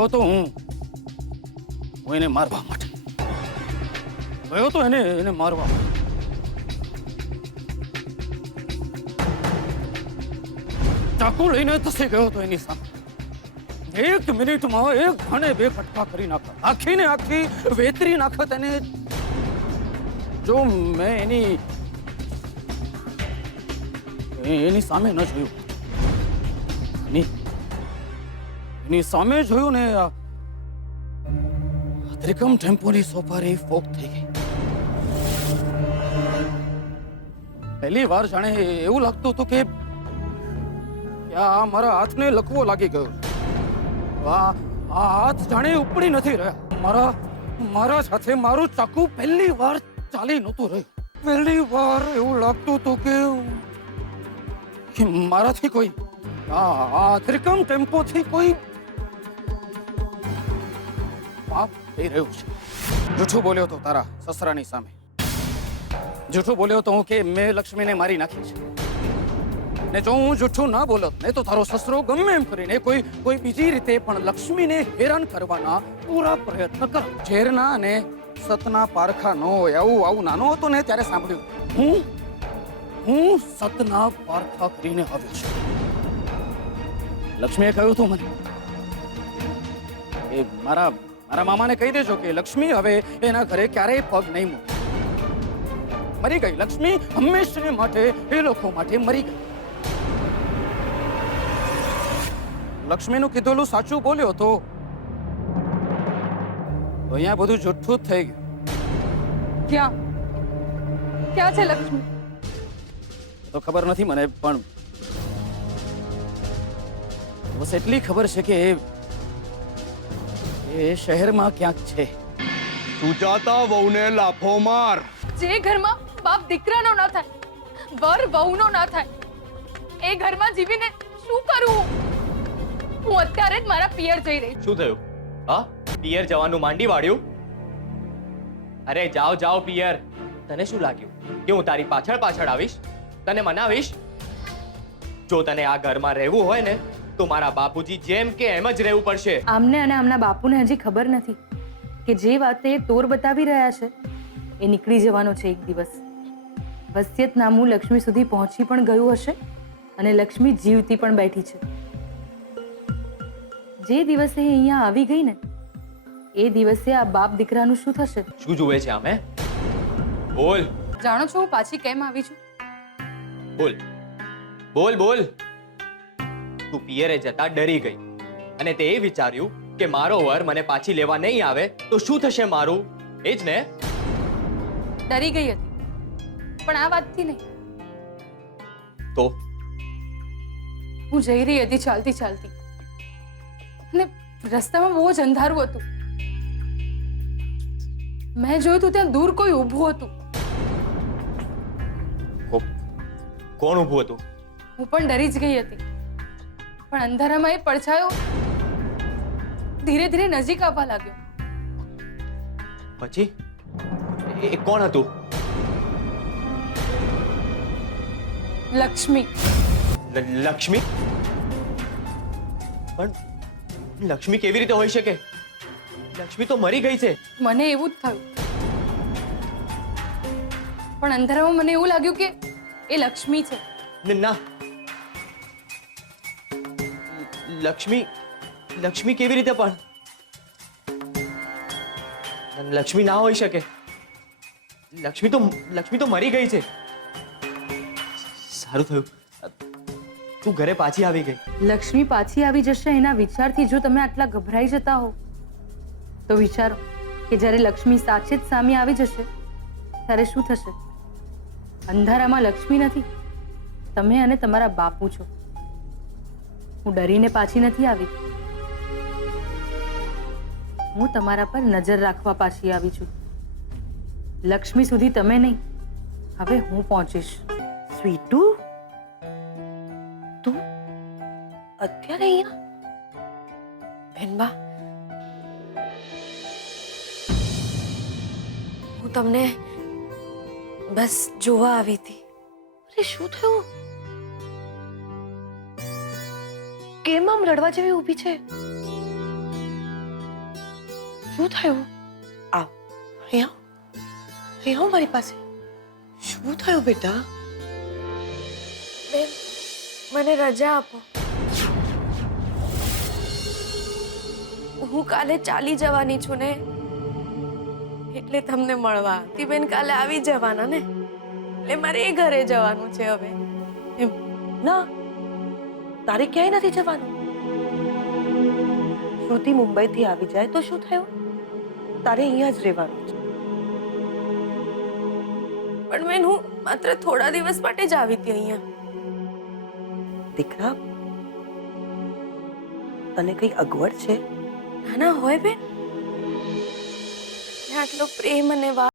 ગયો તો હું એને મારવા માટે ગયો તો એને મારવા માટે. ચાકુ લઈને ધસી ગયો તો એની સામે. 1 મિનિટમાં એક ઘણે 2 ફટકા કરી નાખા, આખીને આખી વેતરી નાખત. એને જો મેં એની સામે ન જોયું, એની સામે જોયું ને આ ત્રિકમ ટેમ્પોની સોપારી ફોક થઈ ગઈ. પહેલી વાર જાણે એવું લાગતું હતું કે આ મારા હાથને લકવો લાગી ગયો. આ હાથ જાણે ઉપડી નથી રહ્યા. મારા સાથે મારું ચાકુ પહેલી વાર ચાલી નહોતું રહ્યું. પહેલી વાર એવું લાગતું હતું કે મારાથી કોઈ આ ત્રિકમ ટેમ્પોથી કોઈ પાપ થઈ રહ્યું છે. જૂઠું બોલ્યો તો તારા સસરાની સામે. જૂઠું બોલ્યો તો હું કે મેં લક્ષ્મીને મારી નાખી છે. ને જો હું જૂઠું ના બોલત ને તો તારો સસરો ગમે એમ કરીને કોઈ બીજી રીતે પણ લક્ષ્મીને હેરાન કરવાના પૂરા પ્રયત્ન કર. ઝેરના અને સતના પારખા ન હોય આવું નાનો હતો ને ત્યારે સાંભળ્યું. હું સતના પારખા કરીને આવ્યો છું. લક્ષ્મીએ કહ્યું હતું મને એ મારા મામાને કહી દેજો કે લક્ષ્મી હવે એના ઘરે ક્યારેય પગ નહીં મૂકે. મરી ગઈ લક્ષ્મી, હંમેશને માટે એ લોકો માટે મરી ગઈ. લક્ષ્મીનું કીધેલું સાચું બોલ્યો તો અહીંયા બધું જુઠ્ઠું જ થઈ ગયું. ક્યાં છે લક્ષ્મી? તો ખબર નથી મને, પણ બસ એટલી ખબર છે કે એ શહેરમાં ક્યાંક છે. સુજાતા વહુને લાફો માર. જે ઘરમાં બાપ દીકરાનો ના થાય, વર વહુનો ના થાય, એ ઘરમાં જીવીને શું કરવું? હું અત્યારે જ મારા પિયર જઈ રહી છું. શું થયું? હા, પિયર જવાનું માંડી વાળ્યું? અરે જાઓ જાઓ પિયર. તને શું લાગ્યું કે હું તારી પાછળ આવીશ, તને મનાવીશ? જો તને આ ઘરમાં રહેવું હોય ને તો મારા બાપુજી જેમ કે એમ જ રહેવું પડશે. આમને અને આમના બાપુને હજી ખબર નથી કે જે વાતે એ તોર બતાવી રહ્યા છે એ નીકળી જવાનો છે એક દિવસ. વસિયતનામું લક્ષ્મી સુધી પહોંચી પણ ગયું હશે અને લક્ષ્મી જીવતી પણ બેઠી છે. જે દિવસે એ અહીંયા આવી ગઈ ને એ દિવસે આ બાપ દીકરાનું શું થશે? શું જુએ છે આમે? બોલ. જાણો છો હું પાછી કેમ આવી છું? બોલ બોલ બોલ. તું પિયરે જતા ડરી ગઈ અને તે વિચાર્યું કે મારો વર મને પાછી લેવા નહીં આવે તો શું થશે મારું, એ જ ને? ડરી ગઈ હતી, પણ આ વાતથી નહીં. તો હું જઈ રહી હતી ચાલતી અને રસ્તામાં બહુ જ અંધારું હતું. મેં જોયું તો ત્યાં દૂર કોઈ ઊભું હતું. કોણ ઊભું હતું? હું પણ ડરી જ ગઈ હતી, પણ અંધારામાં એ પડછાયો ધીરે ધીરે નજીક આવવા લાગ્યો. પછી એ કોણ હતું? લક્ષ્મી. લક્ષ્મી? પણ લક્ષ્મી કેવી રીતે હોઈ શકે? લક્ષ્મી તો મરી ગઈ છે. મને એવું જ થયું, પણ અંધારામાં મને એવું લાગ્યું કે એ લક્ષ્મી છે. ના, લક્ષ્મી કેવી રીતે? પણ લક્ષ્મી ના હોઈ શકે. લક્ષ્મી તો મરી ગઈ છે. સારું થયું તું ઘરે પાછી આવી ગઈ. લક્ષ્મી પાછી આવી જશે એના વિચારથી જો તમે આટલા ગભરાઈ જતા હો તો વિચારો કે જ્યારે લક્ષ્મી સાચે જ સામે આવી જશે ત્યારે શું થશે? અંધારામાં લક્ષ્મી નથી, તમે અને તમારા બાપુ છો. હું ડરીને પાછી નથી આવી, હું તમારા પર નજર રાખવા પાછી આવી છું. લક્ષ્મી સુધી તમે નહીં, હવે હું પહોંચીશ. સ્વીટુ, તું અત્યારે અહીંયા? બેનબા, હું તમને બસ જોવા આવી હતી. અરે શું થયું? કેમ આમ રડવા જેવી ઊભી છે? શું થયું? આવ અહીંયા આવ મારી પાસે. શું થયું બેટા? બેન મને રજા આપો. હું કાલે ચાલી જવાની છું ને, એટલે તમને મળવા આવતી. બેન કાલે આવી જવાના ને, એટલે મારે એ ઘરે જવાનું છે હવે. એમ ના, તારે ક્યાંય નથી જવાનું. શ્રુતિ મુંબઈથી આવી જાય તો શું થયું? તારે અહીંયા જ રહેવાનું છે. પણ બેન હું માત્ર થોડા દિવસ માટે જ આવી હતી અહીંયા. દીકરા, તને કઈ અગવડ છે? ના ના હોય બેન, આટલો પ્રેમ અને વાત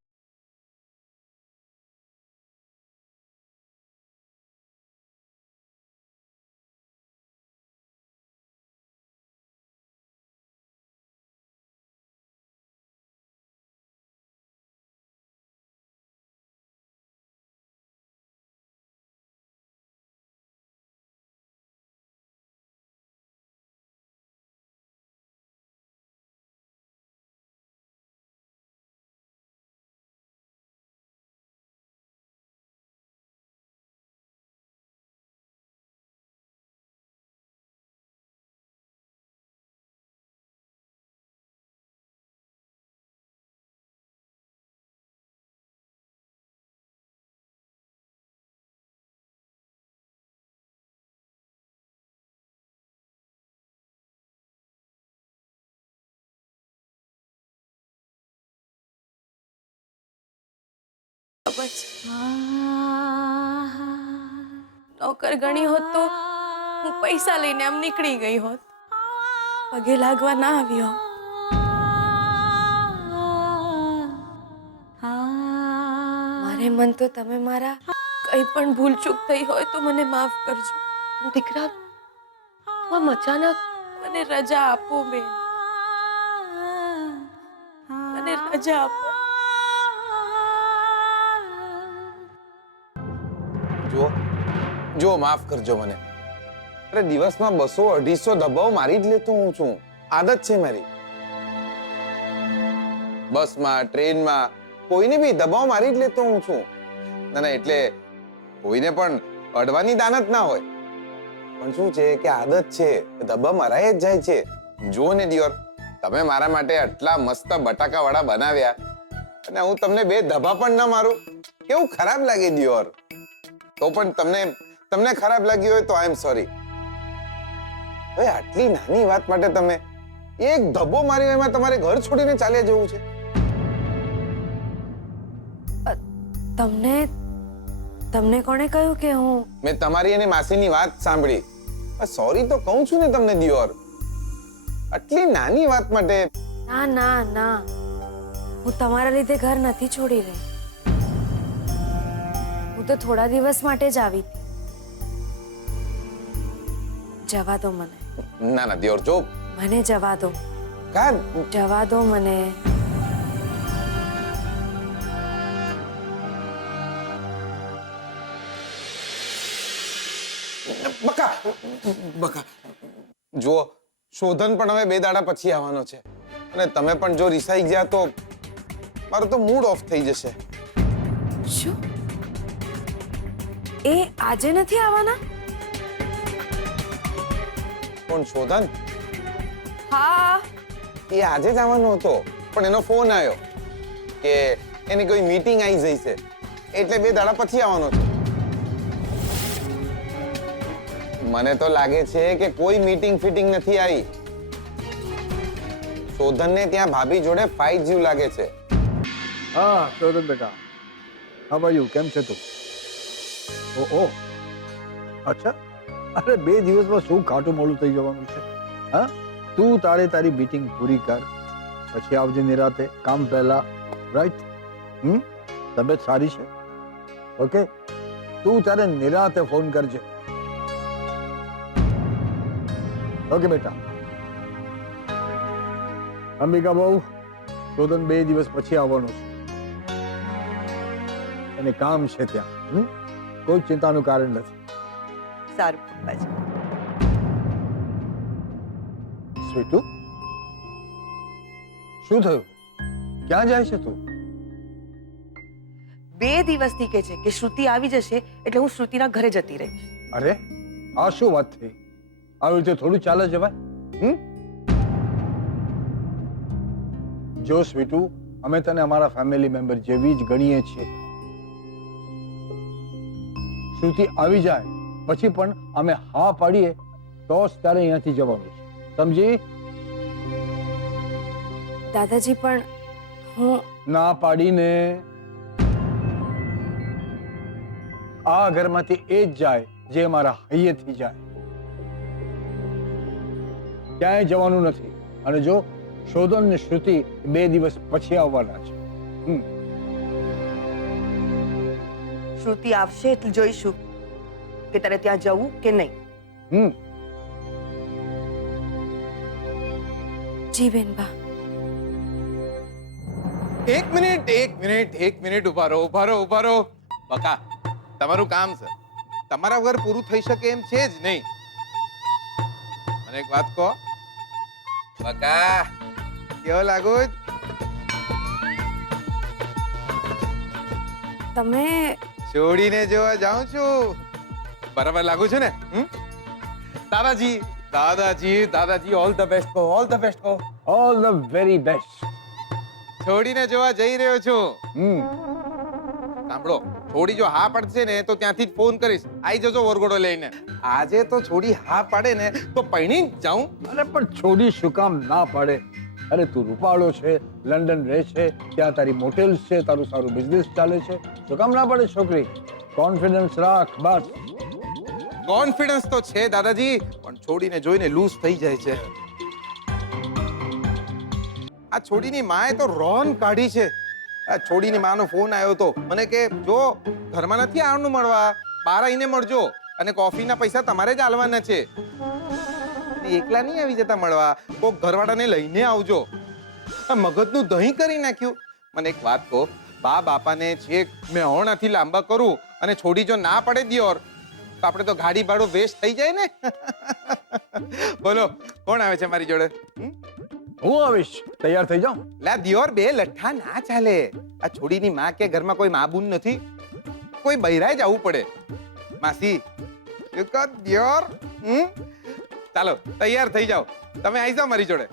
નોકર ગણી હોત તો હું પૈસા લઈને આમ નીકળી ગઈ હોત, પગે લાગવા ના આવ્યો. મારે મન તો તમે મારા કઈ પણ ભૂલ ચૂક થઈ હોય તો મને માફ કરજો. દીકરા, તું આમ અચાનક મને રજા આપો બેન, મને રજા આપો. જો જો માફ કરજો મને. અરે દિવસમાં 200-250 દબાવ મારી જ લેતો હું છું. આદત છે મારી. બસમાં, ટ્રેનમાં કોઈને બી દબાવ મારી જ લેતો હું છું. ના ના, એટલે કોઈને પણ અડવાની દાનત ના હોય, પણ શું છે કે આદત છે, દબા મરાય જ જાય છે. જો ને દિયોર, તમે મારા માટે આટલા મસ્ત બટાકા વડા બનાવ્યા અને હું તમને 2 ધબા પણ ના મારું, કેવું ખરાબ લાગે દિયોર. તો પણ તમને ખરાબ લાગ્યું હોય તો આઈ એમ સોરી. હવે આટલી નાની વાત માટે તમે એક ધબ્બો મારી એમાં તમારે ઘર છોડીને ચાલ્યા જવું છે? તમને કોણે કહ્યું કે હું? મેં તમારી અને માસીની વાત સાંભળી. સોરી તો કહું છું ને તમને દિયોર. આટલી નાની વાત માટે. ના ના ના, હું તમારા લીધે ઘર નથી છોડી રહી. હું તો થોડા દિવસ માટે જ આવી હતી. જવા દો મને. ના ના દિયોર, જો મને જવા દો. કાન જવા દો મને. બકા બકા જુઓ, શોધન પણ હવે 2 દાડા પછી આવવાનો છે અને તમે પણ જો રિસાઈ ગયા તો મારો તો મૂડ ઓફ થઈ જશે. શું? એ આજે નથી આવવાના? પણ શોધન, હા, એ આજે જ આવવાનો હતો, પણ એનો ફોન આવ્યો કે એની કોઈ મીટિંગ આવી જઈ છે, એટલે 2 દાડા પછી આવવાનો છે. મને તો લાગે છે કે કોઈ મીટિંગ ફિટિંગ નથી આવી. શોધનને ત્યાં ભાભી જોડે ફાઇટ જેવું લાગે છે. હા શોધન બેટા, હાઉ આર યુ? કેમ છે તું? ઓ અચ્છા, અરે 2 દિવસમાં શું ખાટું મોડું થઈ જવાનું છે? હા, તું તારી મીટિંગ પૂરી કર, પછી આવજે નિરાતે, કામ પહેલા. રાઈટ? તબિયત સારી છે? ઓકે, તું તારે નિરાતે ફોન કરજે. ઓકે બેટા. અંબિકા બહુ, શોધન 2 દિવસ પછી આવવાનું છે, એને કામ છે ત્યાં. કોઈ ચિંતાનું કારણ નથી. સારું પપ્પાજી. સ્વીટુ, શું થયું? ક્યાં જાય છે તું? 2 દિવસથી કહે છે કે શ્રુતિ આવી જશે એટલે હું શ્રુતિના ઘરે જતી રહીશ. અરે આ શું વાત થઈ? આવી રીતે થોડું ચાલે છે ભાઈ? જો સ્વીટુ, અમે તને અમારા ફેમિલી મેમ્બર જેવી જ ગણીએ છીએ. શ્રુતિ આવી જાય પછી પણ અમે હા પાડીએ તો જ તારે અહીંયાથી જવાનું છે, સમજી? દાદાજી પણ હું ના પાડીને આ ઘરમાંથી એ જ જાય જે મારા હૈયેથી જાય. ક્યાંય જવાનું નથી. અને જો શોધન ને શ્રુતિ 2 દિવસ પછી આવવાના છે. શ્રુતિ આવશે એટલે જોઈશું કે તારે ત્યાં જવું કે નહીં. જી બેનબા. એક મિનિટ ઉભા રહો. બકા, તમારું કામ છે, તમારા વગર પૂરું થઈ શકે એમ છે જ નહીં. મને એક વાત કહો બકા, કેવો લાગુ? તમે છોડીને જોવા જાઉં છું, બરાબર લાગુ છું ને? દાદાજી ઓલ ધ બેસ્ટ કહો. All the very best. છોડીને જોવા જઈ રહ્યો છું. સાંભળો, છોડી જો હા પડશે ને તો ત્યાંથી જ ફોન કરીશ, આવી જજો વરઘોડો લઈને. આજે તો છોડી હા પાડે ને તો પૈણી જ જાઉં. અરે પણ છોડી શું કામ ના પાડે? અરે તું રૂપાળો છે, લંડન રહે છે, ત્યાં તારી મોટેલ્સ છે, તારું સારું બિઝનેસ ચાલે છે, શું કામ ના પડે છોકરી? કોન્ફિડન્સ રાખ બસ. કોન્ફિડન્સ તો છે દાદાજી, પણ છોડીને જોઈને લૂઝ થઈ જાય છે. આ છોડીની માએ તો રોન કાઢી છે. આ છોડીની માનો ફોન આવ્યો તો મને કે જો ઘરમાં નથી આવવાનું મળવા, બહાર આવીને મળજો, અને કોફીના પૈસા તમારે જ આલવાના છે. એકલા નહીં આવી જતા મળવા, કોક ઘરવાળાને લઈને આવજો. મગજનું દહીં કરી નાખ્યું. મને એક વાત કહો, બા બાપાને છેક મેહોણાથી લાંબા કરું અને છોડી જો ના પડે દિયોર તો આપણે તો ગાડી ભાડું વેસ્ટ થઈ જાય ને. બોલો કોણ આવે છે મારી જોડે? હું આવીશ, તૈયાર થઈ જાઉં. લા દિયોર, 2 લઠ્ઠા ના ચાલે. આ છોડીની માં કે ઘરમાં કોઈ મા બુન નથી, કોઈ બૈરાય જ આવવું પડે. માસી દિયોર, ચાલો તૈયાર થઈ જાઓ, તમે આવી જાઓ મારી જોડે.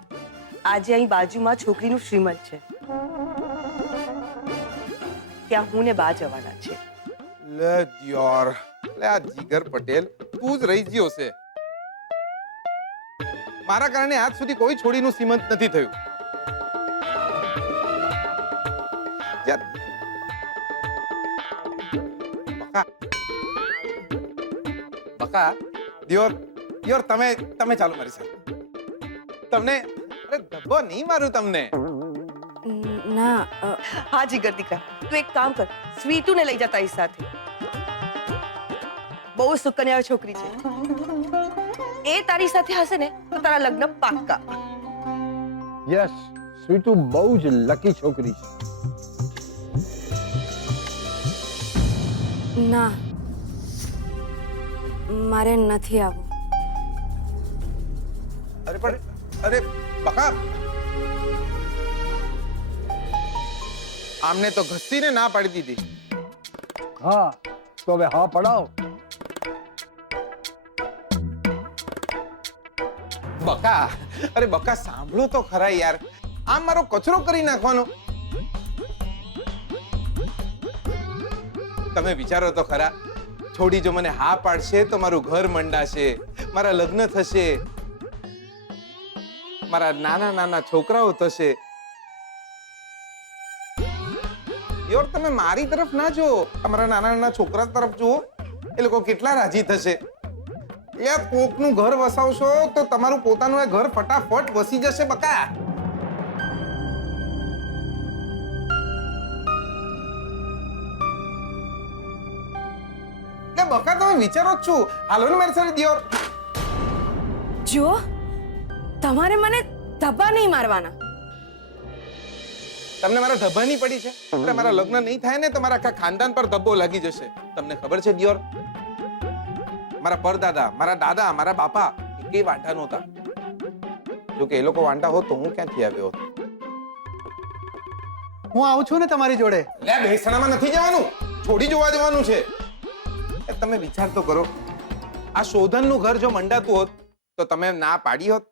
આજે અહીં બાજુમાં છોકરીનું શ્રીમંત છે, ત્યાં હું ને બા જવાના છે. લે દિયોર, લે આ જીગર પટેલ તું જ રહી ગયો છે. મારા કારણે આજ સુધી કોઈ છોડીનું સીમંત નથી થયું. બકા, દિયોર તમે ચાલો મારી સાથે. તમને અરે ધબ્બો નહીં મારું તમને. ના હા જીગર દીકરા, તું એક કામ કર, સ્વીટુને લઈ જા તારી સાથે. બહુ સુકન્યા છોકરી છે, એ તારી સાથે હશે ને તો તારા લગ્ન પાક્કા. યસ, સ્વીટુ બહુ જ લકી છોકરી છે. ના, મારે નથી આવવું. અરે બકા, આમને તો ઘસીને ના પાડી દીધી. હા તો હવે હા પડાવ. બકા, અરે બકા સાંભળો તો ખરા યાર, આમ મારો કચરો કરી નાખવાનો. તમે વિચારો તો ખરા, છોડી જો મને હા પાડશે તો મારું ઘર મંડાશે, મારા લગ્ન થશે, મારા નાના નાના છોકરાઓ થશે. યાર તમે મારી તરફ ના જો, તમારા નાના નાના છોકરા તરફ જુઓ, એ લોકો કેટલા રાજી થશે. યાર કોકનું ઘર વસાવશો તો તમારું પોતાનું ઘર ફટાફટ વસી જશે બકા. લે બકા, તમે વિચારો જ છું. હાલો ને મારી સાથે દિયોર. જો તમારે મને ધબ્બા નહીં મારવાના. તમને મારા ધબ્બાની પડી છે? અરે મારા લગ્ન નહીં થાય ને તો મારા આખા ખાનદાન પર ધબ્બો લાગી જશે. તમને ખબર છે દિયોર, મારા પરદાદા, મારા દાદા, મારા બાપા એકેય વાંઢા નહોતા. જો કે એ લોકો વાંઢા હોત તો હું ક્યાંથી આવ્યો હોત. હું આવું છું ને તમારી જોડે. લે બેસણામાં નથી જવાનું, છોડી જોવા જવાનું છે. એ તમે વિચાર તો કરો, આ શોધનનું ઘર જો મંડાતું હોત તો તમે ના પાડી હોત?